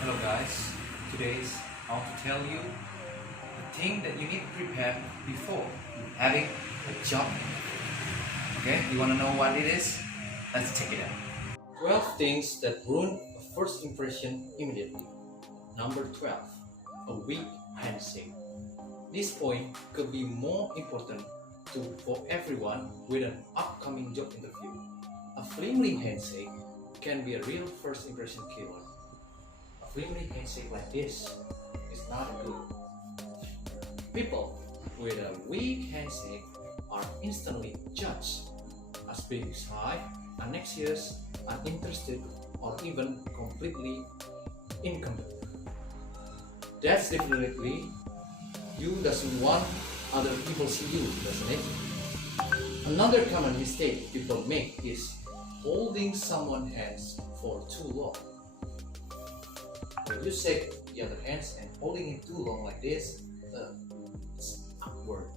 Hello guys, today I want to tell you the thing that you need to prepare before having a job. Okay, you want to know what it is? Let's check it out. 12 things that ruin a first impression immediately. Number 12, a weak handshake. This point could be more important for everyone with an upcoming job interview. A flimsy handshake can be a real first impression killer. A flimsy handshake like this is not good. People with a weak handshake are instantly judged as being shy, anxious, uninterested, or even completely incompetent. That's definitely you doesn't want other people see you, doesn't it? Another common mistake people make is holding someone's hands for too long. When you shake the other hands and holding it too long like this, it's awkward.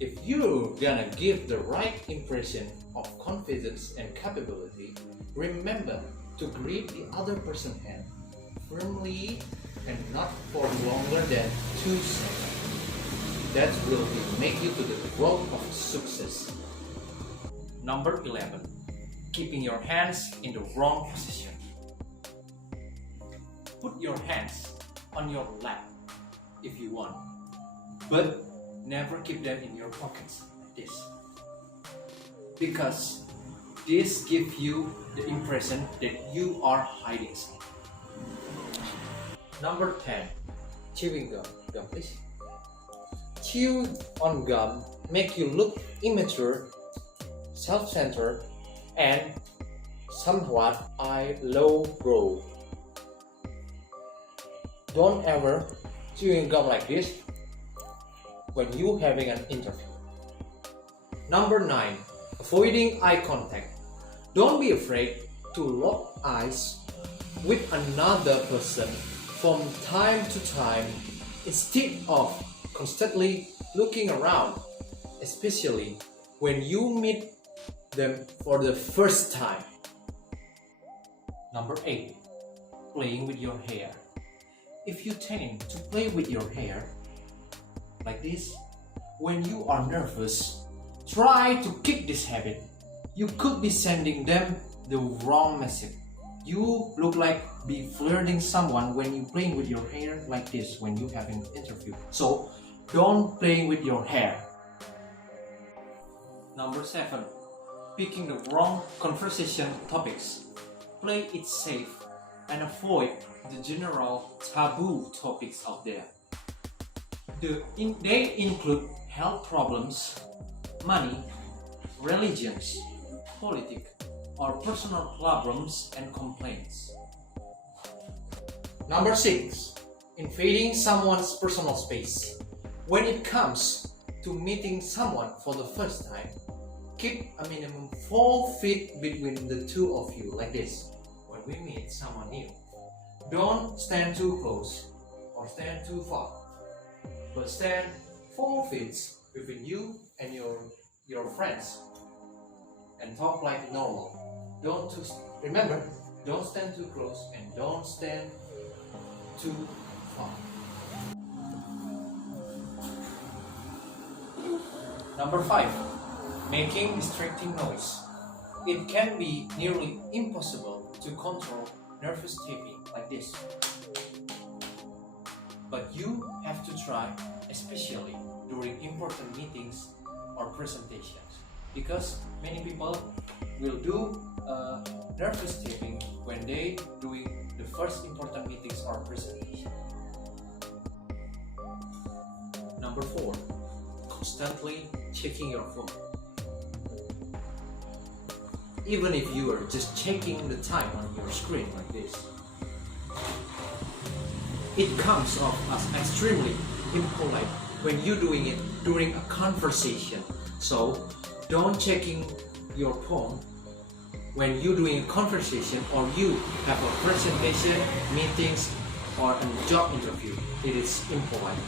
If you're gonna give the right impression of confidence and capability, remember to grip the other person's hand firmly and not for longer than 2 seconds. That will make you to the road of success. Number 11. Keeping your hands in the wrong position. Put your hands on your lap if you want, but never keep them in your pockets like this, because this gives you the impression that you are hiding something. Number 10. Chewing gum. Gum, please. Chewing on gum make you look immature, self-centered, and somewhat lowbrow. Don't ever chewing gum like this when you having an interview. Number 9. Avoiding eye contact. Don't be afraid to lock eyes with another person from time to time instead of constantly looking around, especially when you meet them for the first time. Number 8. Playing with your hair. If you tend to play with your hair like this when you are nervous, try to kick this habit. You could be sending them the wrong message. You look like be flirting someone when you playing with your hair like this when you have an interview. So don't play with your hair. Number 7. Picking the wrong conversation topics. Play it safe and avoid the general taboo topics out there. They include health problems, money, religions, politics, or personal problems and complaints. Number 6. Invading someone's personal space. When it comes to meeting someone for the first time, keep a minimum 4 feet between the two of you like this. When we meet someone new, don't stand too close or stand too far, but stand 4 feet between you and your friends and talk like normal. Remember, don't stand too close and don't stand too far. Number 5. Making distracting noise. It can be nearly impossible to control nervous tapping like this, but you have to try, especially during important meetings or presentations, because many people will do nervous tapping when they doing the first important meetings or presentation. Number 4. Constantly checking your phone. Even if you are just checking the time on your screen like this, it comes off as extremely impolite when you're doing it during a conversation. So don't checking your phone when you're doing a conversation or you have a presentation, meetings, or a job interview. It is impolite.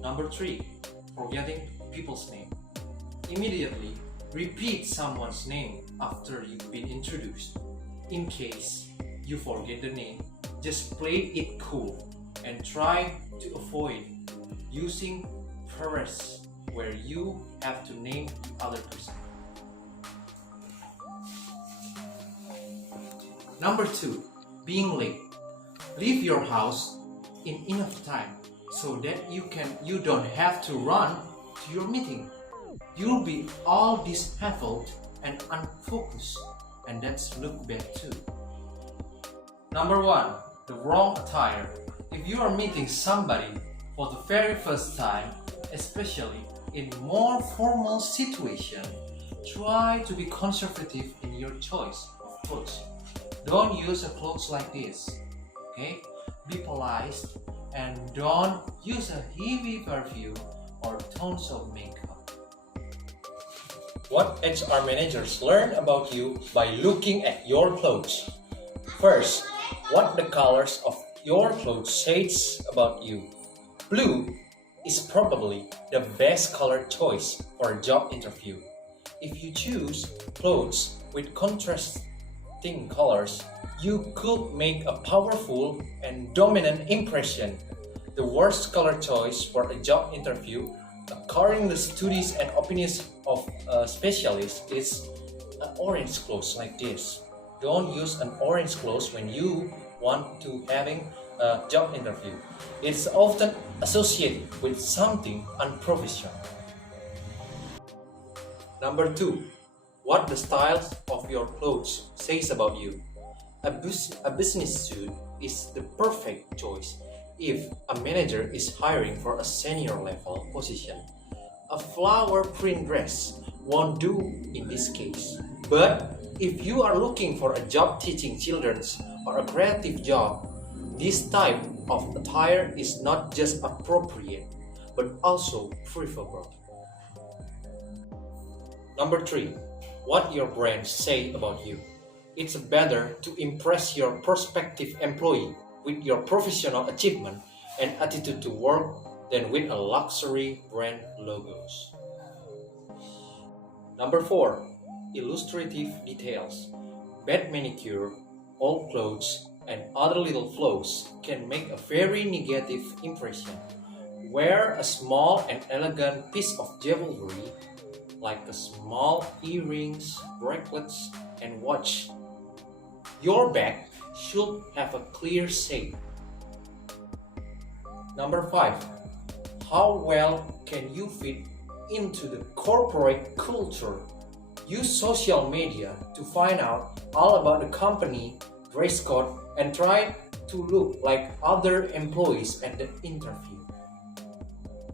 Number 3. Forgetting people's name. Immediately repeat someone's name after you've been introduced. In case you forget the name, just play it cool and try to avoid using phrase where you have to name other person. Number 2, being late. Leave your house in enough time so that you don't have to run to your meeting. You'll be all disheveled and unfocused, and that's look bad too. Number 1, the wrong attire. If you are meeting somebody for the very first time, especially in more formal situation, try to be conservative in your choice of clothes. Don't use a clothes like this, okay? Be polite and don't use a heavy perfume or tons of makeup. What HR managers learn about you by looking at your clothes. First, what the colors of your clothes says about you. Blue is probably the best color choice for a job interview. If you choose clothes with contrasting colors, you could make a powerful and dominant impression. The worst color choice for a job interview, according to studies and opinions of specialists, is an orange clothes like this. Don't use an orange clothes when you want to having a job interview. It's often associated with something unprofessional. Number 2, what the styles of your clothes says about you. A business suit is the perfect choice if a manager is hiring for a senior level position. A flower print dress won't do in this case. But if you are looking for a job teaching children or a creative job, this type of attire is not just appropriate, but also preferable. Number 3, what your brand say about you. It's better to impress your prospective employee with your professional achievement and attitude to work than with a luxury brand logos. Number 4, illustrative details. Bad manicure, old clothes, and other little flaws can make a very negative impression. Wear a small and elegant piece of jewelry like a small earrings, bracelets, and watch. Your bag should have a clear shape. Number 5, how well can you fit into the corporate culture? Use social media to find out all about the company, dress code, and try to look like other employees at the interview.